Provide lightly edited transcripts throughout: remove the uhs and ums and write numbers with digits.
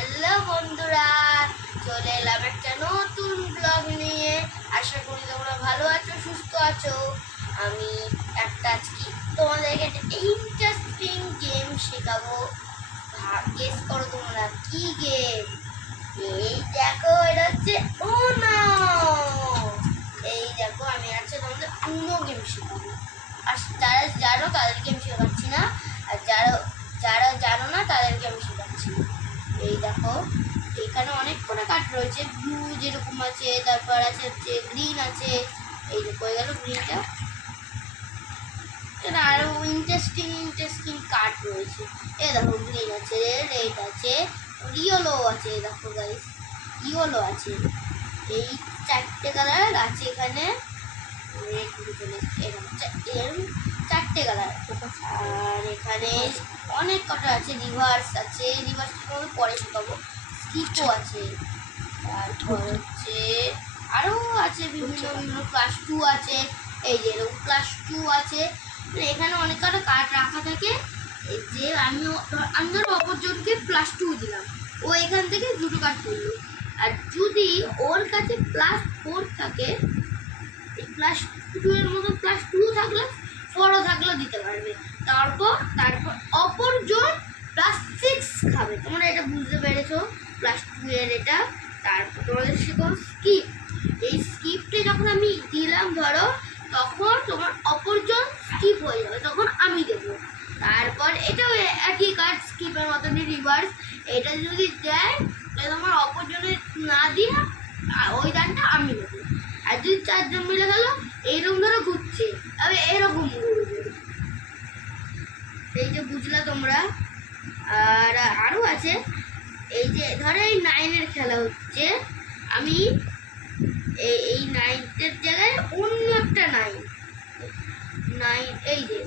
Hello বন্ধুরা, চলে এলাম একটা নতুন ব্লগ নিয়ে। আশা করি তোমরা ভালো আছো, সুস্থ আছো। আমি আজকে তোমাদেরকে একটা ইন্টারেস্টিং গেম শেখাবো। গেস করো তোমরা কি গেম? এই দেখো, এটা হচ্ছে উনো। এই দেখো, আমি তোমাদের উনো গেম শেখাবো। আর যারা জানো তাদেরকে আমি শেখাচ্ছি না, আর যারা জানো না তাদেরকে আমি শেখাচ্ছি। এই দেখো, এখানে অনেক করে কার্ড রয়েছে। ব্লু যেরকম আছে, তারপর আছে হচ্ছে গ্রিন আছে। এই দেখো, হয়ে গেল গ্রিনটা। এটা আরো ইন্টারেস্টিং কার্ড রয়েছে। এই দেখো, গ্রিন আছে, রেড আছে, ইয়েলো আছে। দেখো গাইস, ইয়েলো আছে। এই চারটে কালার আছে এখানে। চারটে কালার। আর এখানে অনেক কটা আছে। রিভার্স আছে, রিভার্স পরে শেখাবো। স্কিপও আছে। তারপর হচ্ছে আরও আছে বিভিন্ন ক্লাস 2 আছে। এই যে এরকম ক্লাস 2 আছে। এখানে অনেক কটা কার্ড রাখা থাকে। এই যে আমি ধরো অপরজনকে +2 দিলাম, ও এখান থেকে দুটো কার্ড তুললো। আর যদি ওর কাছে +4 থাকে, +2 এর মতো +2 থাকলে, 4ও থাকলেও দিতে পারবে। তারপর অপরজন +6 খাবে। তোমরা এটা বুঝতে পেরেছো, +2 এর এটা। তারপর তোমাদের শেখাবো স্কিপ। এই স্কিপটা যখন আমি দিলাম ধরো, তখন তোমার অপরজন স্কিপ হয়ে যাবে, তখন আমি দেবো। তারপর এটাও একই কার্ড, স্কিপের মতনই রিভার্স। এটা যদি দেয় তাহলে তোমার অপরজনের না দিয়ে ওই দানটা আমি দেবো। আর যদি 4 জন মিলে গেল, এইরকম ধরো ঘুরছে, তবে এরকম ঘুরবে। এই যে বুঝলা তোমরা। আর আরও আছে। এই যে ধরো এই 9-এর খেলা হচ্ছে, আমি এই 9-এর জায়গায় অন্য একটা 9, এই যে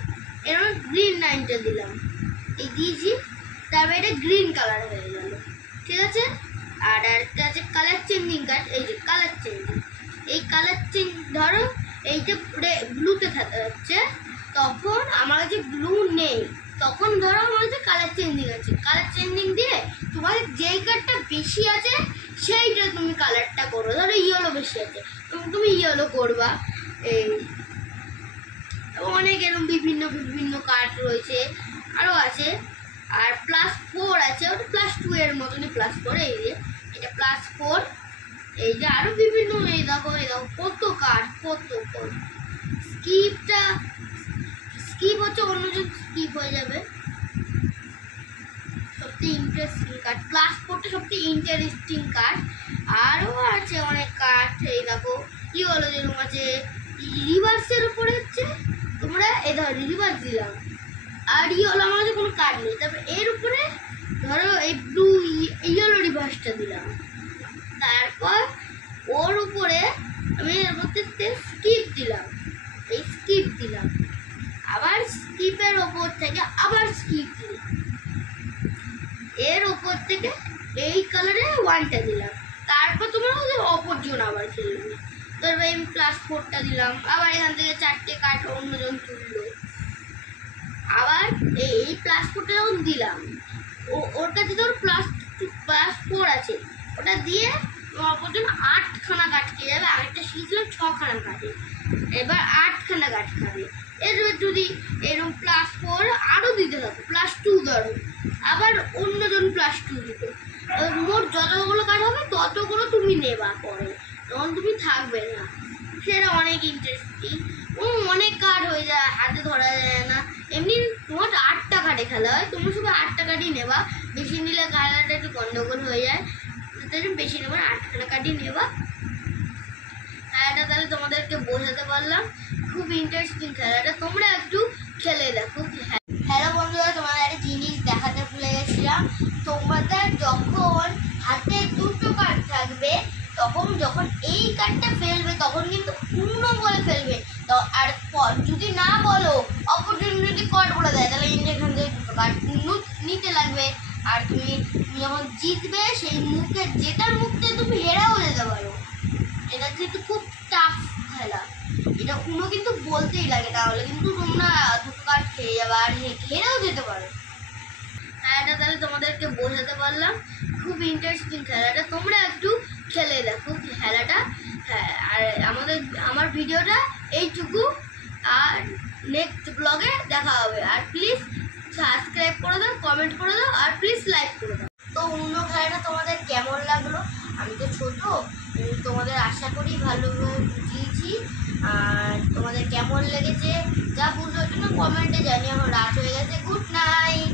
এরকম গ্রিন 9টা দিলাম, এই দিয়েছি। তারপরে এটা গ্রিন কালার হয়ে গেল, ঠিক আছে। আর একটা আছে কালার চেঞ্জিং কার্ড। এই যে কালার চেঞ্জিং, এই কালার চেঞ্জ ধরো এইটা ব্লুতে হচ্ছে, তখন আমার কাছে ব্লু নেই, তখন ধরো আমার কাছে কালার চেঞ্জিং আছে। কালার চেঞ্জিং দিয়ে তোমার যেই কার্ডটা বেশি আছে সেইটা তুমি কালারটা করো। ধরো ইয়েলো বেশি আছে, তুমি ইয়েলো করবা। এই অনেক এরকম বিভিন্ন কার্ড রয়েছে, আরও আছে। আর +4 আছে, ওটা +2 এর মতনই +4। এই যে এটা +4। এই যে আরো বিভিন্ন, এই দেখো কত কার্ড, কত স্কিপ হচ্ছে, অন্যজন স্কিপ হয়ে যাবে। সবথেকে ইন্টারেস্টিং কার্ড +4টা, সবথেকে ইন্টারেস্টিং কার্ড। আরও আছে অনেক কার্ড। এই দেখো ইয়েলো যেরকম আছে, রিভার্সের উপরে হচ্ছে তোমরা এই ধরো রিভার্স দিলাম, আর ইয়েলো আমার কাছে কোনো কার্ড নেই। তারপর এর উপরে ধরো এই ব্লু ইয়েলো রিভার্সটা দিলাম। তারপর ওর উপরে আমি এর মধ্যে স্কিপ দিলাম, এই স্কিপ দিলাম। আবার স্কিপের ওপর থেকে আবার স্কিপ দিলাম। এর ওপর থেকে এই কালারে 1টা দিলাম। তারপর তোমার অপরজন আবার খেলবে। তারপর আমি +4টা দিলাম, আবার এখান থেকে 4টে কার্ড অন্যজন তুললো। আবার এই +4টা যখন দিলাম, ওর কাছে ধর +4 আছে, ওটা দিয়ে অপরজন 8খানা কাঠ খেয়ে যাবে। আরেকটা শিখছিলাম 6খানা কাঠে, এবার 8খানা কাঠ খাবে। এবার যদি এরকম +4 আরও দিতে হবে, +2 ধরো, আবার অন্যজন +2 দিত। মোট যতগুলো কাঠ হবে ততগুলো তুমি নেবা, পরে তখন তুমি থাকবে না। সেটা অনেক ইন্টারেস্টিং। অনেক কার্ড হয়ে যায়, হাতে ধরা যায় না। এমনি তোমার 8টা কার্ডে খেলা হয়, তুমি শুধু 8টা কার্ডই নেবা। বেশি নিলে খেলাটা একটু গন্ডগোল হয়ে যায়, বেশি নেবার 8খানা কার্ডই নেবা। খেলাটা তাহলে তোমাদেরকে বোঝাতে পারলাম। খুব ইন্টারেস্টিং খেলাটা, তোমরা একটু খেলে দেখো। হ্যালো বন্ধুরা, তোমাদের একটা জিনিস দেখাতে ভুলে গেছিলাম। তোমাদের যখন হাতে 2টো কার্ড থাকবে, তখন যখন এই কার্ডটা ফেলবে তখন কিন্তু উনো বলে ফেলবে। তো আর যদি না বলো, অপরজন যদি কার্ড বলে দেয়, তাহলে এখান থেকে 2টো কার্ড নিতে লাগবে। আর তুমি যখন জিতবে, সেই যেটার মুখে তুমি হেরাও যেতে পারো। এটা কিন্তু খুব টাফ খেলা। এটা উনো কিন্তু বলতেই লাগে, তাহলে কিন্তু তোমরা 2টো কার্ড খেয়ে যাবে আর হেরেও যেতে পারো। খেলাটা তাহলে তোমাদেরকে বোঝাতে পারলাম। খুব ইন্টারেস্টিং খেলাটা, তোমরা একটু খেলে দেখো খেলাটা। হ্যাঁ, আর আমার ভিডিওটা এইটুকু, আর নেক্সট ব্লগে দেখা হবে। আর প্লিজ সাবস্ক্রাইব করে দাও, কমেন্ট করে দাও, আর প্লিজ লাইক করে দাও। তো অন্য খেলাটা তোমাদের কেমন লাগলো? আমি তো ছোট, তোমাদের আশা করি ভালোভাবে বুঝিয়েছি। আর তোমাদের কেমন লেগেছে যা বুঝলো জন্য কমেন্টে জানিয়ে। এখন রাত হয়ে গেছে, গুড নাইট।